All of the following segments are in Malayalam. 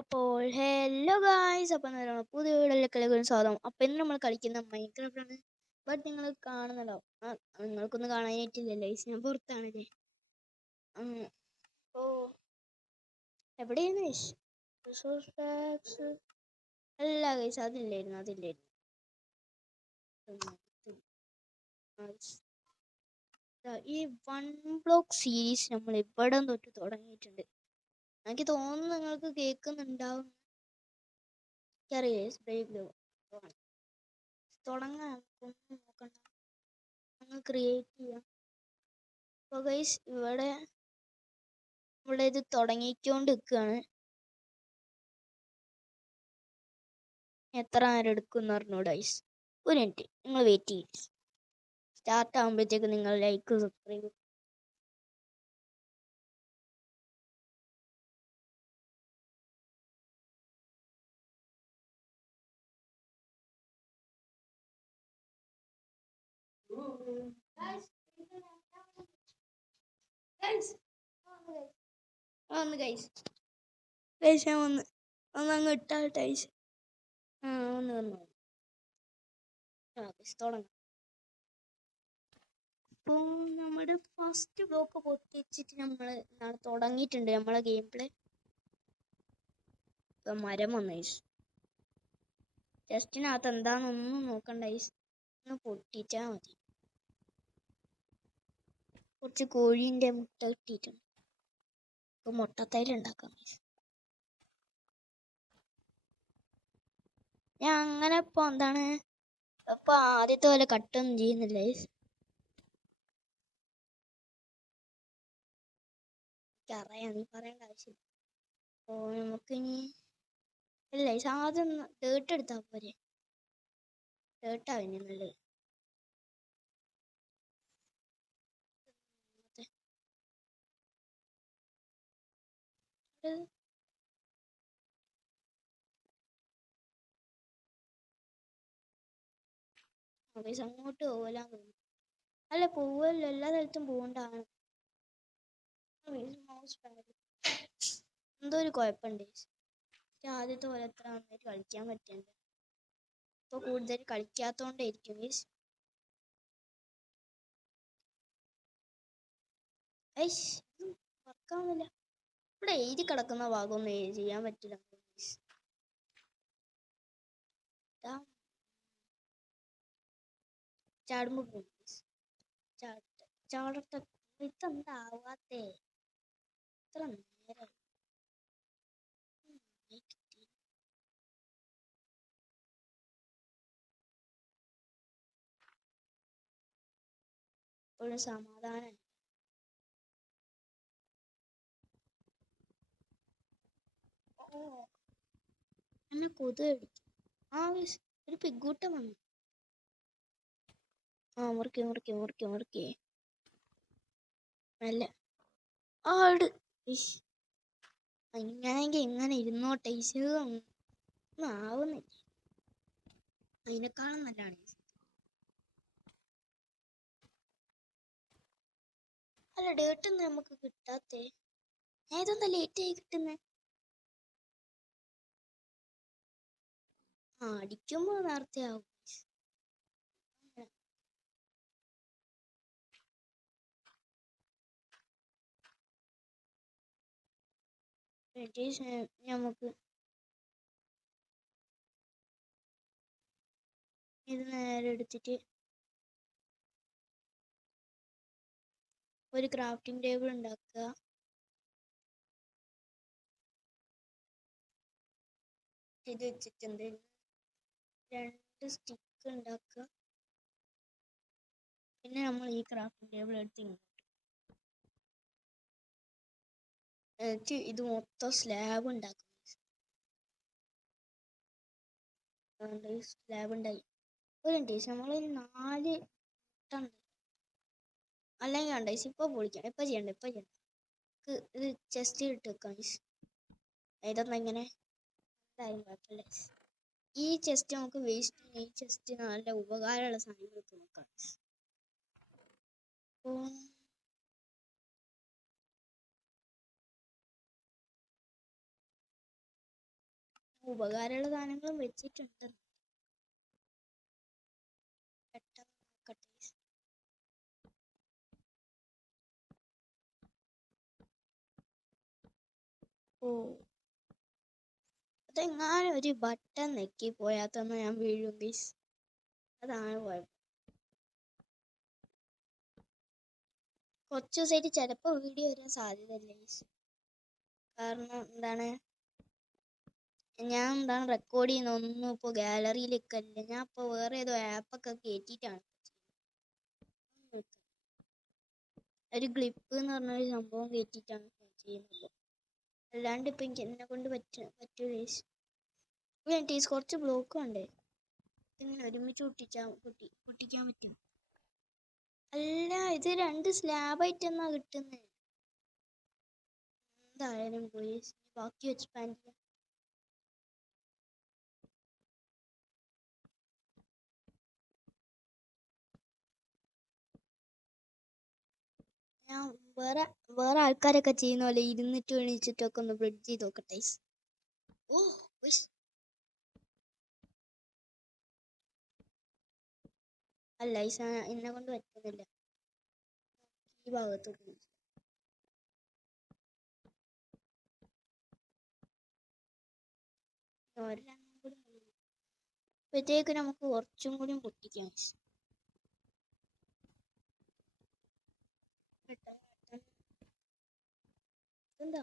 അപ്പോൾ ഹലോ ഗായ്സ്, അപ്പം എന്താണ് പുതിയ വീഡിയോയിലേക്ക് സ്വാഗതം. അപ്പം ഇന്ന് നമ്മൾ കളിക്കുന്ന മൈൻക്രാഫ്റ്റ് ആണ്. ബട്ട് നിങ്ങൾ കാണുന്നുണ്ടാവും, നിങ്ങൾക്കൊന്നും കാണാനായിട്ടില്ലല്ലോ, ഞാൻ പുറത്താണല്ലേ. അപ്പോൾ എവിടെയാണ് റിസോഴ്സ് പാക്സ്? അല്ല ഗൈസ്, അതില്ലായിരുന്നു. ഈ 1 ബ്ലോക്ക് സീരീസ് നമ്മൾ ഇവിടെ തൊട്ട് തുടങ്ങിയിട്ടുണ്ട്. എനിക്ക് തോന്നുന്നു നിങ്ങൾക്ക് കേൾക്കുന്നുണ്ടാവും. തുടങ്ങാം, ഒന്നും നോക്കണ്ട, അങ്ങ് ക്രിയേറ്റ് ചെയ്യാം. അപ്പോൾ ഗൈസ് ഇവിടെ ഇത് തുടങ്ങിക്കൊണ്ട് നിൽക്കുകയാണ്. എത്ര നേരം എടുക്കും എന്ന് പറഞ്ഞോട് ഗൈസ്. ഒരു മിനിറ്റ് നിങ്ങൾ വെയിറ്റ് ചെയ്യും. സ്റ്റാർട്ട് ആകുമ്പോഴത്തേക്ക് നിങ്ങൾ ലൈക്ക് സബ്സ്ക്രൈബ്. ഒന്ന് ഗൈസ് ഞാൻ ഒന്നങ്ങ് ഇട്ടാട്ടെ ഗൈസ്. ഒന്ന് വന്നു തുടങ്ങാം. അപ്പോൾ നമ്മുടെ ഫസ്റ്റ് ബ്ലോക്ക് പൊട്ടിച്ചിട്ട് നമ്മൾ തുടങ്ങിയിട്ടുണ്ട് നമ്മളെ ഗെയിം പ്ലേ. ഇപ്പം മരം വന്നു ഗൈസ്. ടെസ്റ്റിനകത്ത് എന്താണെന്നൊന്നും നോക്കണ്ട ഗൈസ്, ഒന്ന് പൊട്ടിച്ചാൽ മതി. കുറച്ച് കോഴീൻ്റെ മുട്ട കിട്ടിയിട്ടുണ്ട്. ഇപ്പം മുട്ടത്തൈല് ഉണ്ടാക്കാം ഗൈസ്. ഞാൻ അങ്ങനെ ഇപ്പോൾ എന്താണ് ഇപ്പം ആദ്യത്തെ പോലെ കട്ടൊന്നും ചെയ്യുന്നില്ല ഗൈസ്. എനിക്കറിയാം, നീ പറയേണ്ട ആവശ്യമില്ല. അപ്പോൾ നമുക്കിനി ഇല്ല ഗൈസ്, ആദ്യം ഡേർട്ട് എടുത്താൽ പോരെ. ഡേർട്ടാവിന് നല്ലത്. ഗൈസ് അങ്ങോട്ട് പോകലാന്ന് തോന്നുന്നു. അല്ല പോവല്ലോ, എല്ലാ സ്ഥലത്തും പോകണ്ടാണ്. എന്തോ ഒരു കുഴപ്പമുണ്ട്. ആദ്യത്തെ പോലെ എത്ര നന്നായിട്ട് കളിക്കാൻ പറ്റുന്നുണ്ട്. ഇപ്പോൾ കൂടുതൽ കളിക്കാത്തോണ്ടായിരിക്കും ഗൈസ്. വർക്കാവുന്നില്ല. ഇവിടെ എഴുതി കിടക്കുന്ന ഭാഗമൊന്നും ചെയ്യാൻ പറ്റില്ല. ചാടുമ്പോ ചാടട്ടെ. ഇതെന്താവാത്തേ ഇത്ര നേരം? ഇപ്പോഴും സമാധാനം. എന്നെ കൊതു അടിച്ചു. ഒരു പിഗ്ഗൂട്ടം വന്നു. മുറിക്കേ അല്ല ആട്. ഇങ്ങനെയെങ്കിൽ ഇങ്ങനെ ഇരുന്നോട്ടെ. ഒന്നും ആവുന്നില്ല. അതിനേക്കാളും നല്ലതാണ്. അല്ല ഡേർട്ടൊന്നും നമുക്ക് കിട്ടാത്തേ. ഏതൊന്നാ ലേറ്റ് ആയി കിട്ടുന്നേ. അടിക്കുമ്പോ നേരത്തെ ആവും. നമുക്ക് ഇത് നേരെ എടുത്തിട്ട് ഒരു ക്രാഫ്റ്റിംഗ് ടേബിൾ ഉണ്ടാക്കുക. ഇത് വെച്ചിട്ടുണ്ട് 2 സ്റ്റിക്ക് ഉണ്ടാക്കുക. പിന്നെ നമ്മൾ ഈ ക്രാഫ്റ്റിംഗ് ടേബിൾ എടുത്ത് ഇത് മൊത്തം സ്ലാബ് ഉണ്ടാക്കും. സ്ലാബ് ഉണ്ടായി. ഒരു നമ്മൾ 4 അല്ലെങ്കിൽ വേണ്ട ഇപ്പൊ പൊളിക്കണം. ഇപ്പൊ ചെയ്യണ്ട. ഇത് ചെസ്റ്റ് ഇട്ട് വെക്കാം. ഇതൊന്നും ഇങ്ങനെ കുഴപ്പമില്ല. ഈ ചെസ്റ്റ് നമുക്ക് വേസ്റ്റ്. ഈ ചെസ്റ്റ് നല്ല ഉപകാരമുള്ള സാധനങ്ങൾക്ക് നോക്കാം. ഉപകാരമുള്ള സാധനങ്ങളും വെച്ചിട്ടുണ്ട്. പെട്ടെന്ന് നോക്കട്ടെ. ഓ, അതെങ്ങാനും ഒരു ബട്ടൺ നെക്കി പോയാൽ തന്നെ ഞാൻ വീഴും ഗൈസ്. അതാണ് കുഴപ്പം. കുറച്ച് ദിവസമായിട്ട് ചിലപ്പോൾ വീഡിയോ വരാൻ സാധ്യതയില്ല ഗൈസ്. കാരണം എന്താണ്, ഞാൻ റെക്കോർഡ് ചെയ്യുന്ന ഒന്നും ഇപ്പോൾ ഗാലറിയിലൊക്കെ അല്ല. ഞാൻ ഇപ്പോൾ വേറെ ഏതോ ആപ്പൊക്കെ കയറ്റിയിട്ടാണ് ഒരു ഗ്ലിപ്പ് എന്ന് പറഞ്ഞൊരു സംഭവം കയറ്റിയിട്ടാണ് ചെയ്യുന്നത്. അല്ലാണ്ട് ഇപ്പം എനിക്ക് എന്നെ കൊണ്ട് പറ്റൂല ടീസ്. കുറച്ച് ബ്ലോക്ക് ഉണ്ട്, ഇങ്ങനെ ഒരുമിച്ച് പൊട്ടിക്കാൻ പറ്റും. അല്ല, ഇത് 2 സ്ലാബായിട്ട് എന്നാ കിട്ടുന്നത്. എന്തായാലും പോയി ബാക്കി എക്സ്പാൻഡ് ചെയ്യാം. ഞാൻ വേറെ ആൾക്കാരൊക്കെ ചെയ്യുന്ന പോലെ ഇരുന്നിട്ട് എണീച്ചിട്ടൊക്കെ ഒന്ന് ബ്രിഡ്ജ് ചെയ്ത് നോക്കട്ടെ. ഓ അല്ല, എന്നെ കൊണ്ട് പറ്റുന്നില്ല. ഈ ഭാഗത്തോട്ട് അപ്പോഴത്തേക്ക് നമുക്ക് കുറച്ചും കൂടി പൊട്ടിക്കാം. എന്താ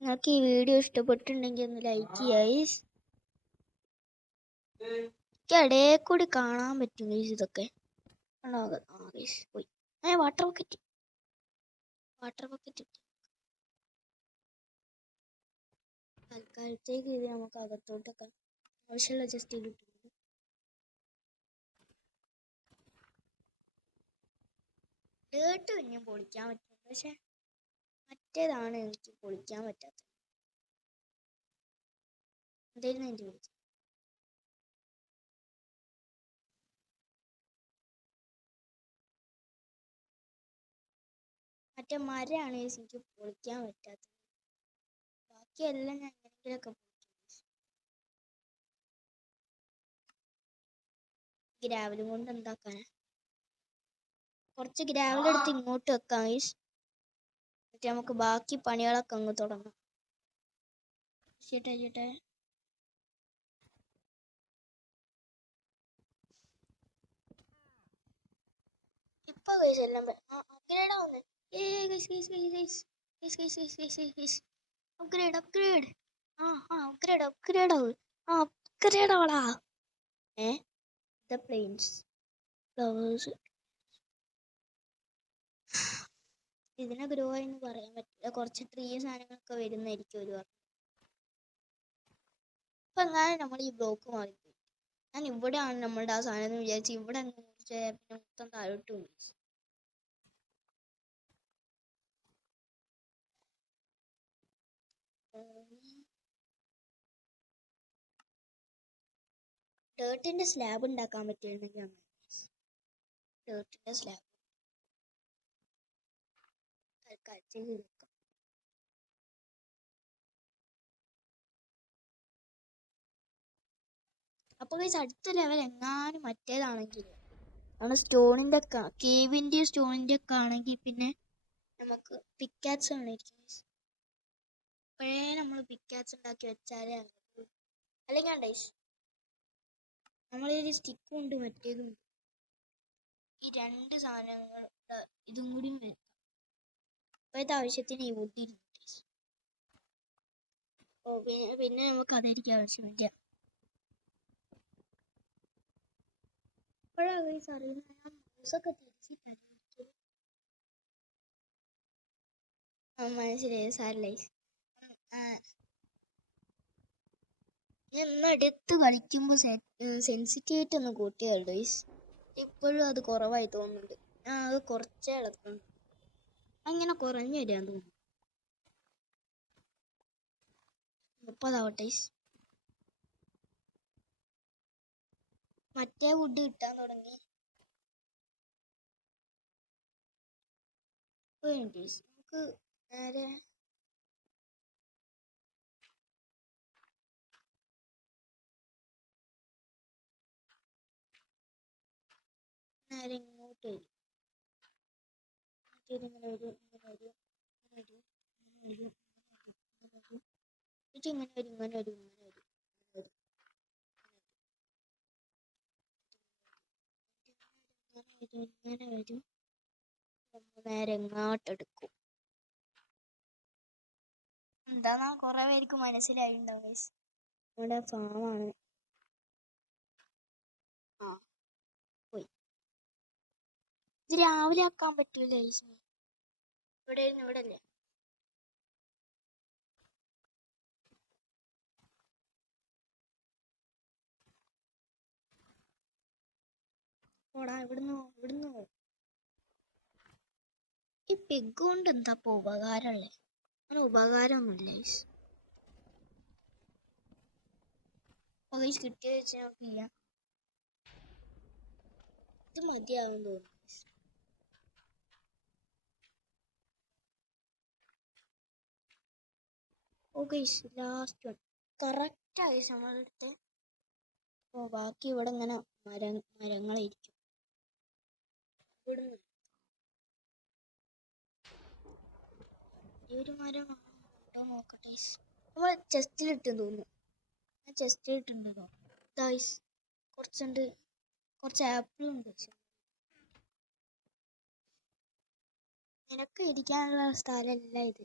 നിങ്ങൾക്ക് ഈ വീഡിയോ ഇഷ്ടപ്പെട്ടിട്ടുണ്ടെങ്കിൽ ഒന്ന് ലൈക്ക് ചെയ്യുക. ഇടയിൽ കൂടി കാണാൻ പറ്റും ഇതൊക്കെ. പോയി വാട്ടർ ബക്കറ്റ് തൽക്കാലത്തേക്ക് ഇത് നമുക്ക് അകത്തോട്ടൊക്കെ ആവശ്യമുള്ള ജസ്റ്റ് കിട്ടും. ഡേർട്ട് പിന്നെയും പൊളിക്കാൻ പറ്റും, പക്ഷെ മറ്റേതാണ് എനിക്ക് പൊളിക്കാൻ പറ്റാത്തത്. എന്തായിരുന്നു എൻ്റെ വിളിച്ചത്? മറ്റേ മരമാണ് എനിക്ക് പൊളിക്കാൻ പറ്റാത്തത്. ബാക്കിയെല്ലാം ഞാൻ എങ്ങനെയെങ്കിലൊക്കെ ഗ്രാവലും കൊണ്ട് എന്താക്കാനാ? കുറച്ച് ഗ്രാവൽ എടുത്ത് ഇങ്ങോട്ട് വെക്കാം ഗൈസ്. എന്നിട്ട് നമുക്ക് ബാക്കി പണികളൊക്കെ അങ്ങ് തുടങ്ങാം. ചേട്ടെ ഇപ്പൊ ഗൈസ് എല്ലാം അപ്ഗ്രേഡ് ആവുന്നു. അപ്ഗ്രേഡ് ആവടാ. The planes, flowers. ഇതിനെ ഗ്രോ എന്ന് പറയാൻ പറ്റില്ല. കുറച്ച് ട്രീ സാധനങ്ങളൊക്കെ വരുന്നതായിരിക്കും ഒരു പറഞ്ഞു. ഇപ്പൊ എങ്ങാനും നമ്മൾ ഈ ബ്ലോക്ക് മാറിപ്പോയി. ഞാൻ ഇവിടെയാണ് നമ്മളുടെ ആ സാധനം എന്ന് വിചാരിച്ച് ഇവിടെ പിന്നെ മൊത്തം താഴോട്ട് പോയി. ഡേർട്ടിന്റെ സ്ലാബ് ഉണ്ടാക്കാൻ പറ്റുകയാണെങ്കിൽ ഡേർട്ടിന്റെ സ്ലാബ് തൽക്കാലത്തേക്ക് വെക്കാം. അപ്പൊ അടുത്ത ലെവൽ എങ്ങാനും മറ്റേതാണെങ്കിൽ നമ്മൾ സ്റ്റോണിന്റെ കേവിന്റെ സ്റ്റോണിന്റെ ഒക്കെ ആണെങ്കിൽ പിന്നെ നമുക്ക് പിക്കാറ്റ്സ് ആണായിരിക്കും. ഇപ്പോഴേ നമ്മൾ പിക്കാറ്റ്സ് ഉണ്ടാക്കി വെച്ചാലേ അല്ലെങ്കിൽ ഡൈസ് നമ്മളൊരു സ്റ്റിക്കും ഉണ്ട്, മറ്റേതും ഉണ്ട്. ഈ 2 സാധനങ്ങൾ ഇതും കൂടി വെക്കാം. ഇപ്പോഴത്തെ ആവശ്യത്തിന് ഈ വുഡ് പിന്നെ നമുക്ക് അതായിരിക്കും ആവശ്യമില്ല. ഇപ്പോഴാണ് അറിയുന്നത് ഞാൻ ന്യൂസൊക്കെ തിരിച്ചിട്ടാണ് മനസ്സിലായി. സാരല്ലേ, ഞാൻ എടുത്ത് കളിക്കുമ്പോൾ സെൻസിറ്റിവിറ്റി ഒന്ന് കൂട്ടിയാലോ. ഇപ്പോഴും അത് കുറവായി തോന്നുന്നുണ്ട്. ഞാൻ അത് കുറച്ചേ ഇളക്കുന്നു, അങ്ങനെ കുറഞ്ഞു വരാൻ തോന്നുന്നു. 30 ആവട്ടെ. മറ്റേ വുഡ് കിട്ടാൻ തുടങ്ങി. നമുക്ക് നേരെ നേരെ ഇങ്ങോട്ട് വരും. ഇങ്ങനെ വരും, ഇങ്ങനെ വരും, ഇങ്ങനെ വരും, ഇങ്ങനെ വരും, ഇങ്ങനെ വരും, ഇത് ഇങ്ങനെ വരും, ഇങ്ങനെ വരും, ഇങ്ങനെ വരും, ഇങ്ങനെ വരും, നേരെ ഇങ്ങോട്ടെടുക്കും. എന്താന്നാ കുറെ പേർക്ക് മനസ്സിലായിണ്ടാവും. ഇവിടെ ഫാമാണ്. ആ പോയി. ഇത് രാവിലെ ആക്കാൻ പറ്റൂല. ഇവിടെ ഇവിടെ അല്ലേ? ഓടാ ഇവിടുന്ന് ഈ പെഗ് കൊണ്ട് എന്താ ഇപ്പൊ ഉപകാരമുള്ളേ? ഒരു ഉപകാരമൊന്നുമില്ല. കിട്ടിയ വെച്ച് നമുക്ക് ചെയ്യാം. ഇത് മതിയാകും തോന്നുന്നു. ലാസ്റ്റ് വൺ കറക്റ്റായി നമ്മളെടുത്ത്. അപ്പോൾ ബാക്കി ഇവിടെ ഇങ്ങനെ മരങ്ങളായിരിക്കും. ഇവിടുന്ന് ഈ ഒരു മരം ഉണ്ടോ നോക്കട്ടെ. നമ്മൾ ചെസ്റ്റിലിട്ടെന്ന് തോന്നുന്നു. ചെസ്റ്റിലിട്ടുണ്ടോ ഗൈസ്? കുറച്ചുണ്ട്, കുറച്ച് ആപ്പിൾ ഉണ്ട്. നിനക്ക് ഇരിക്കാനുള്ള സ്ഥലമല്ല ഇത്.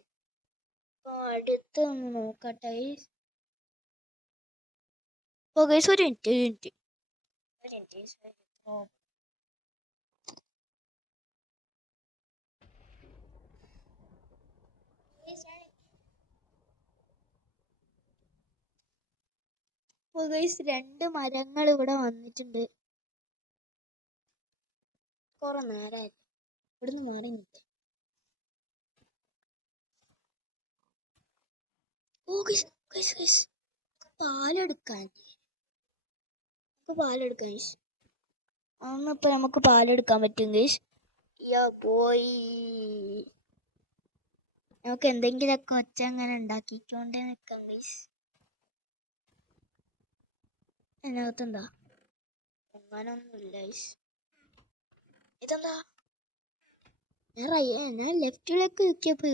അപ്പോൾ അടുത്ത് ഒന്ന് നോക്കട്ടെ. ഓ ഗൈസ് ഒരു മിനിറ്റ്. രണ്ട് മരങ്ങൾ ഇവിടെ വന്നിട്ടുണ്ട്. കുറെ നേരമായി ഇവിടുന്ന് മാറിയില്ല. പാലെടുക്കാൻ അന്നിപ്പോ നമുക്ക് പാലെടുക്കാൻ പറ്റും ഗൈസ്. പോയി നമുക്ക് എന്തെങ്കിലുമൊക്കെ ഒച്ച അങ്ങനെ ഉണ്ടാക്കിക്കൊണ്ടേ നിൽക്കാം ഗൈസ്. അതിനകത്തെന്താ? അങ്ങനൊന്നുമില്ല ഗൈസ്. ഇതെന്താ? ഞാൻ ലെഫ്റ്റിലേക്ക് നിൽക്കിയപ്പോ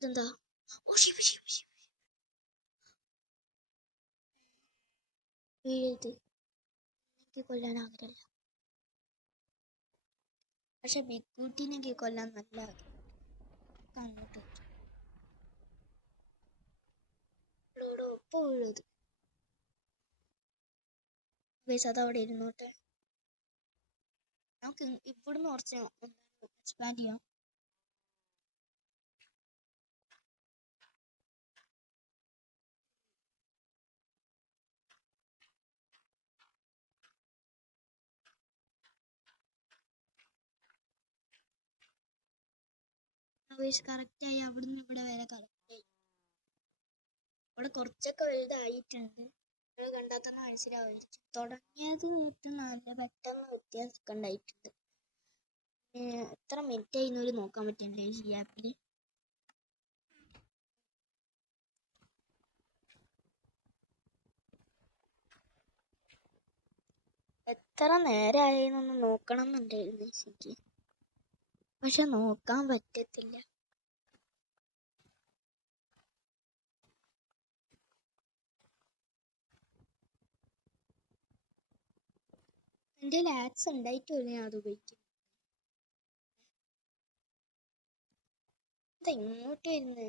ഇതെന്താ? വീഴരുത്. എനിക്ക് കൊല്ലാൻ ആഗ്രഹമില്ല. പക്ഷെ ബിഗ് കുട്ടീനെ കൊല്ലാൻ നല്ല ആഗ്രഹം. അങ്ങോട്ട് ഒപ്പം വീഴരുത്. അതവിടെ ഇരുന്നോട്ടെ. നമുക്ക് ഇവിടുന്ന് കുറച്ച് എക്സ്പാൻഡ് ചെയ്യാം. കറക്റ്റായി അവിടുന്ന് ഇവിടെ വരെ കറക്റ്റായി. ഇവിടെ കുറച്ചൊക്കെ വലുതായിട്ടുണ്ട്. നിങ്ങൾ കണ്ടാൽ തന്നെ മനസ്സിലാവുമായിരിക്കും. തുടങ്ങിയത് നല്ല പെട്ടെന്ന് വ്യത്യാസമൊക്കെ ഉണ്ടായിട്ടുണ്ട്. എത്ര മിനിറ്റ് ആയിന്നൊരു നോക്കാൻ പറ്റുന്നുണ്ട് ഈ ആപ്പിൽ. എത്ര നേരമായെന്നൊന്ന് നോക്കണം എന്നുണ്ടായിരുന്നു എനിക്ക്, പക്ഷെ നോക്കാൻ പറ്റത്തില്ല. എൻ്റെ ലാക്സ് ഉണ്ടായിട്ടില്ല ഞാൻ അത് ഉപയോഗിക്കും. ഇതെങ്ങോട്ട് വരുന്നത്?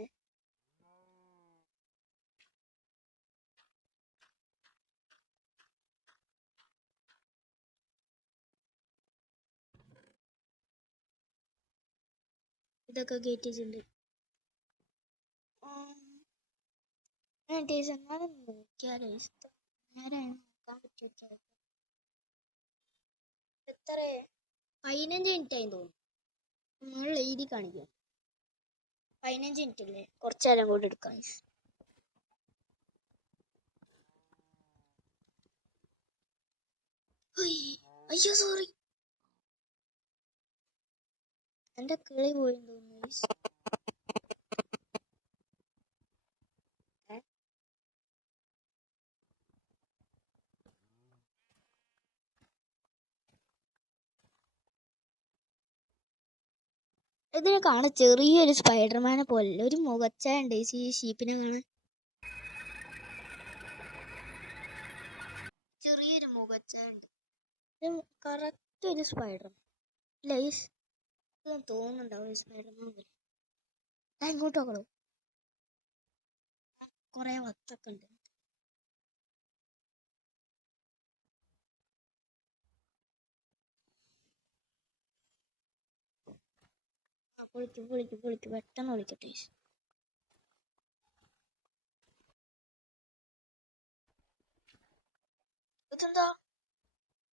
ഇതൊക്കെ കേറ്റിട്ടുണ്ട്. നോക്കിയാലോ നേരെ നോക്കാൻ പറ്റുമോ? എത്ര 15 മിനിറ്റ് ആയി തോന്നുന്നു. നമ്മൾ എഴുതി കാണിക്കാം. 15 മിനിറ്റ് അല്ലേ? കുറച്ചു നേരം കൂടെ എടുക്കാം. അയ്യോ സോറി. എന്റെ കിളി പോയി തോന്നുന്നു guys. ഇതിനെ കാണാൻ ചെറിയൊരു സ്പൈഡർമാനെ പോലെ ഒരു മുഖച്ചായ ഉണ്ട് ഈ ഷീപ്പിനെ കാണാൻ. ചെറിയൊരു മുഖച്ചായ ഉണ്ട്. കറക്റ്റ് ഒരു സ്പൈഡർമാൻ ലൈസ് തോന്നുന്നുണ്ടാവും സ്പൈഡർമാൻ പോലെ. ഇങ്ങോട്ട് നോക്കണോ, കൊറേ വത്തൊക്കെ ഉണ്ട്. പൊളിക്ക് പെട്ടെന്ന് വിളിക്കട്ടെ. ഇതെന്താ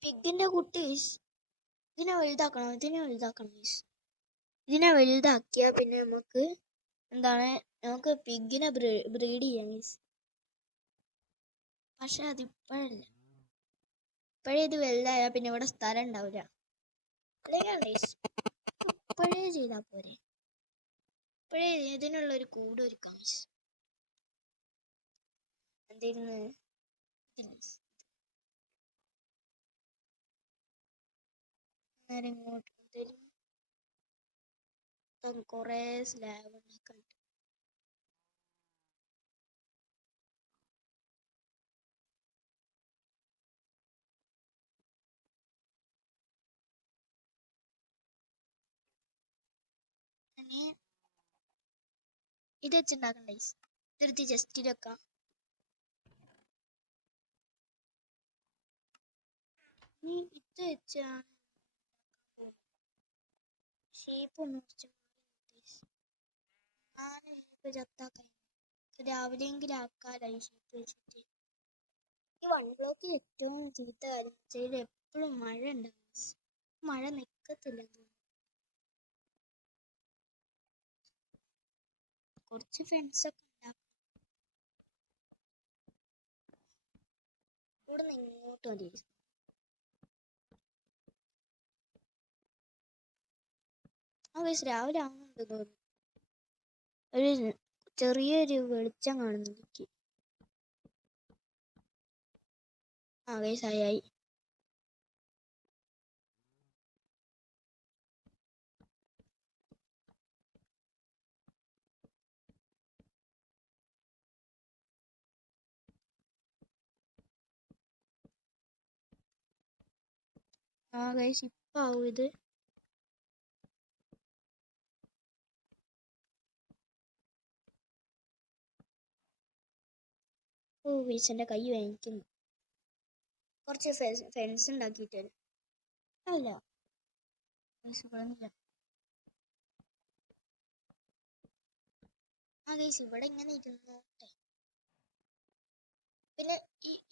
പിഗിന്റെ കുട്ടി? ഇതിനെ വലുതാക്കണം. ഇതിനെ വലുതാക്കിയാ പിന്നെ നമുക്ക് നമുക്ക് പിഗിനെ ബ്രീഡ് ചെയ്യാം മീൻസ്. പക്ഷെ അതിപ്പോഴല്ല, ഇപ്പോഴേ ഇത് വലുതായാൽ പിന്നെ ഇവിടെ സ്ഥലം ഉണ്ടാവില്ല. ഇപ്പോഴേ ചെയ്താ പോരെ. ഇപ്പോഴേ ഇതിനുള്ള ഒരു കൂട് ഒരുക്കാം. എന്തായിരുന്നു ഇങ്ങോട്ട് കൊറേ സ്ലാബ് ഉണ്ടാക്കാൻ. ഇത് വെച്ചുണ്ടാക്കണ്ടേ, ഇതെടുത്ത് ജസ്റ്റ് വെക്കാം. ഇത് വെച്ചാണ് ഷേപ്പ് ഒന്ന് ചത്താക്കാൻ. രാവിലെയെങ്കിലും ആക്കാനായി ഷേപ്പ് വെച്ചിട്ട്. ഈ 1 ബ്ലോക്ക് ഏറ്റവും ചീത്ത കാര്യം വെച്ചാൽ എപ്പോഴും മഴ ഉണ്ടാവും. മഴ നിക്കത്തില്ല. കുറച്ച് ഫ്രണ്ട്സൊക്കെ ഉണ്ടാക്കും. ഇവിടെ നിന്ന് ഇങ്ങോട്ട് മതി. രാവിലെ ആവുന്നുണ്ട് തോന്നുന്നു. ഒരു ചെറിയൊരു വെളിച്ചം കാണുന്നു എനിക്ക്. ആയി. ഇപ്പൊ ആവും ഇത്. എന്റെ കൈ വേനിക്കുന്നു. കുറച്ച് ഫെൻസ് ഉണ്ടാക്കിയിട്ട് അല്ല ഇവിടെ ഇങ്ങനെ ഇരുന്നോട്ടെ. പിന്നെ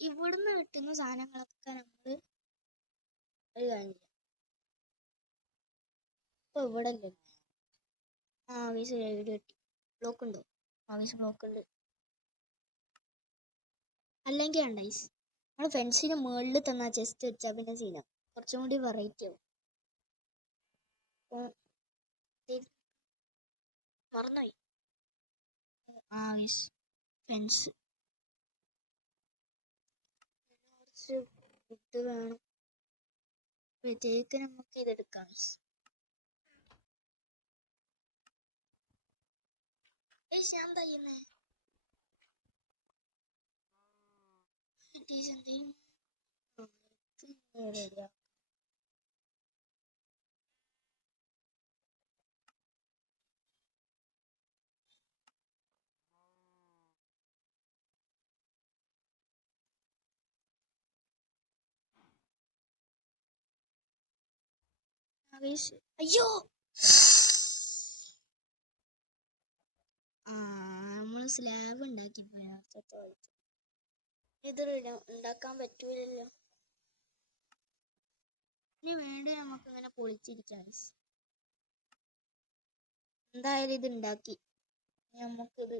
ഇവിടുന്ന് കിട്ടുന്ന സാധനങ്ങളൊക്കെ നമ്മള് അത് കാണില്ല. ഇപ്പൊ ഇവിടെ അല്ലേ വീഡിയോ കിട്ടി. ബ്ലോക്ക് ഉണ്ടോ? ബ്ലോക്ക് ഉണ്ട്. അല്ലെങ്കിൽ ഉണ്ടൈസ് നമ്മള് ഫെൻസിന് മുകളിൽ തന്നാ ചെസ്റ്റ് വെച്ചാ പിന്നെ സീന കുറച്ചും കൂടി വെറൈറ്റി ആവും. മറന്നുപോയി. ഫെൻസ് കുറച്ച് ഫുഡ് വേണം. അപ്പോഴത്തേക്ക് നമുക്ക് ഇതെടുക്കാം. ഞാൻ തയ്യുന്നേ അയ്യോ നമ്മള് സ്ലാബ് ഉണ്ടാക്കി പോയാ. ഇത് ഉണ്ടാക്കാൻ പറ്റൂലല്ലോ. ഇനി വേണ്ടി നമുക്ക് ഇങ്ങനെ പൊളിച്ചിരിക്കാം. എന്തായാലും ഇത് ഉണ്ടാക്കി നമുക്കിത്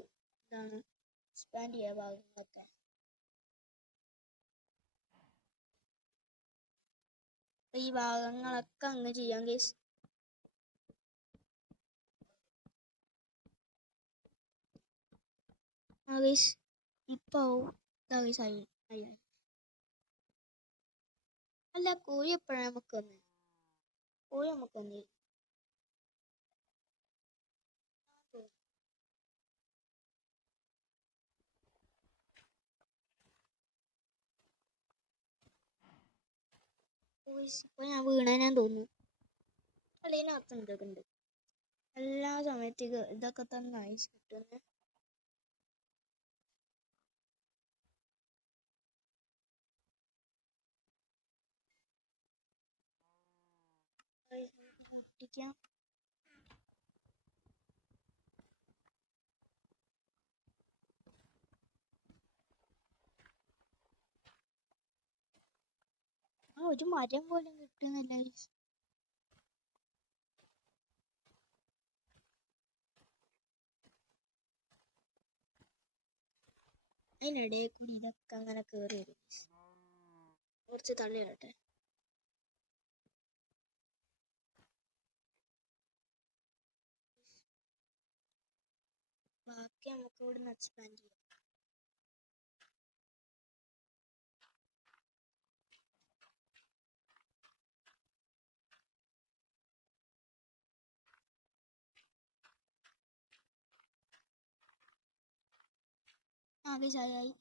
എക്സ്പാൻഡ് ചെയ്യാൻ ഭാഗങ്ങളൊക്കെ. ഈ ഭാഗങ്ങളൊക്കെ അങ്ങ് ചെയ്യാം ഗൈസ്. ഗൈസ് ഇപ്പോൾ ആയി. അല്ല കോഴി എപ്പോഴാണ് നമുക്ക് വന്നത്? കോഴി നമുക്ക് വന്നേ ഇപ്പൊ ഞാൻ വീണാൻ തോന്നുന്നു. അല്ലേനകത്ത് ഉണ്ട് എല്ലാ സമയത്തേക്ക് ഇതൊക്കെ തന്നെ ഐസ് കിട്ടുന്നത്. പൊട്ടിക്കാം. ഒരു മരം പോലും കിട്ടുന്നില്ല. അതിനിടയിൽ കൂടി ഇതൊക്കെ അങ്ങനെ കയറി വരും. കുറച്ച് തള്ളി വരട്ടെ. ബാക്കി നമുക്ക് ഇവിടുന്ന് എക്സ്പാൻഡ് ചെയ്യാം. ആകെ ചായായി.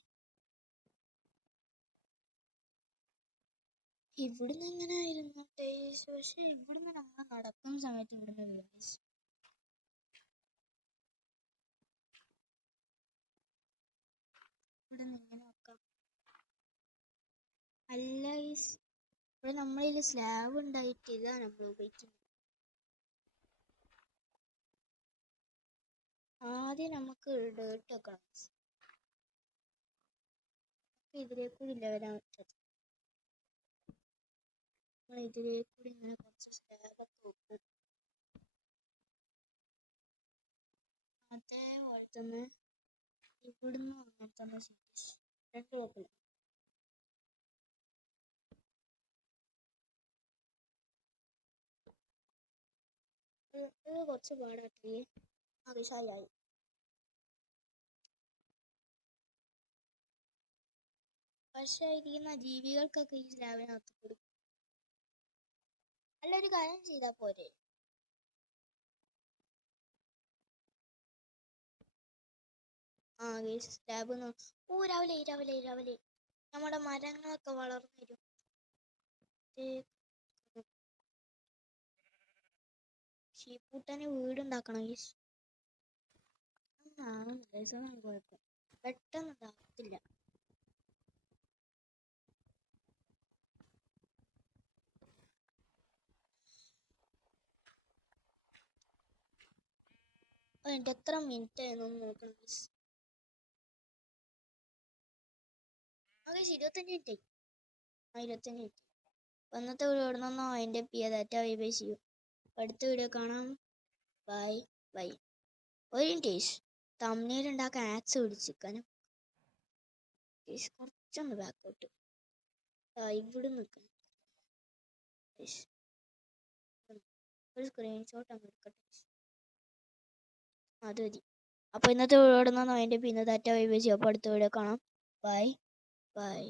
ഇവിടുന്ന് എങ്ങനെ ആയിരുന്നു ടേസ്റ്റ്? പക്ഷെ ഇവിടുന്ന് നമ്മൾ നടക്കുന്ന സമയത്ത് ഇവിടുന്ന് വീഴും. ഇവിടുന്ന് ഇങ്ങനെ വെക്കാം. അല്ല ഇവിടെ നമ്മളിൽ സ്ലാബ് ഉണ്ടായിട്ടില്ല നമ്മൾ ഉപയോഗിക്കുന്നത്. ആദ്യം നമുക്ക് ഡേർട്ട് വെക്കണം. ഇതിലേ കൂടി ഇല്ല വരാൻ പറ്റത്. നമ്മൾ ഇതിലേ കൂടി ഇങ്ങനെ കുറച്ച് സ്ലാബൊക്കെ വെക്കും. അതേപോലെ തന്നെ ഇവിടുന്ന് അങ്ങനെ തന്നെ രണ്ട് കുഴപ്പമില്ല. ഇത് കുറച്ച് പാടാട്ടി ആവശ്യമായി. പക്ഷെ ഇരിക്കുന്ന ജീവികൾക്കൊക്കെ ഈ സ്ലാബിനകത്ത് കൊടുക്കും. നല്ലൊരു കാര്യം ചെയ്താൽ പോരെ? സ്ലാബ് രാവിലെ നമ്മുടെ മരങ്ങളൊക്കെ വളർന്നു വരും. ഷീപ്പൂട്ടന് വീടുണ്ടാക്കണം. കുഴപ്പം പെട്ടെന്ന് ഇതാകത്തില്ല. അതിൻ്റെ എത്ര മിനിറ്റ് ആയിരുന്നു നോക്കണം. 25 മിനിറ്റ്. 25 മിനിറ്റ്. ഇന്നത്തെ വീഡിയോ ഇവിടെ നിന്നോ അതിൻ്റെ പിയതാറ്റ വൈബൈ ചെയ്യും. അടുത്ത വീഡിയോ കാണാം. Bye bye. ഒരു ടേസ്റ്റ് തമ്മിൽ ഉണ്ടാക്കാൻ ആക്സ് പിടിച്ചിരിക്കാനും കുറച്ചൊന്ന് ബാക്കോട്ട് ഇവിടെ നിൽക്കണം. ഒരു സ്ക്രീൻഷോട്ട് അങ്ങ് എടുക്കട്ടെ. അത് മതി. അപ്പോൾ ഇന്നത്തെ വീഡിയോ ഇവിടെ നിന്നോ അതിൻ്റെ പിന്നതാറ്റ വൈബൈ ചെയ്യും. അപ്പോൾ അടുത്ത വീഡിയോ കാണാം. Bye bye.